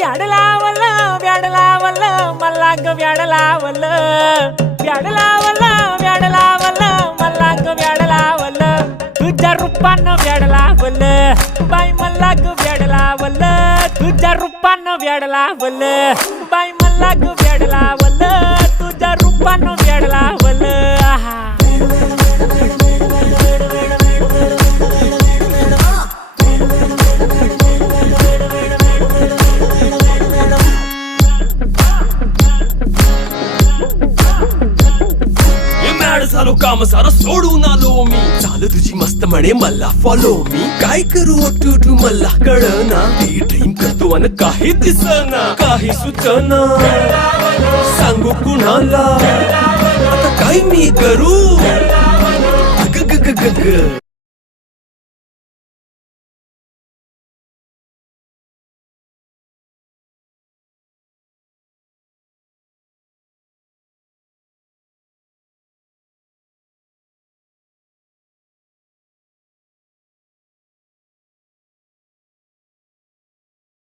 व्याड लावलं व्याड लावलं मला ग व्याड लावलं व्याड लावलं व्याड लावलं मला ग व्याड लावलं तुझ्या रूपानं व्याड लावलं बाई मला ग व्याड लावलं तुझ्या रूपानं व्याड लावलं बाई मला ग व्याड लावलं तुझ्या रूपानं व्याड लावलं आहा झालो काम सारं सोडून आलो मी चाल तुझी मस्त म्हणे मला फॉलो मी काय करू टू मला कळना ती ड्रीम करतो आणि काही दिसना काही सुचना सांगू कुणाला आता काय मी करू ग ग ग ग ग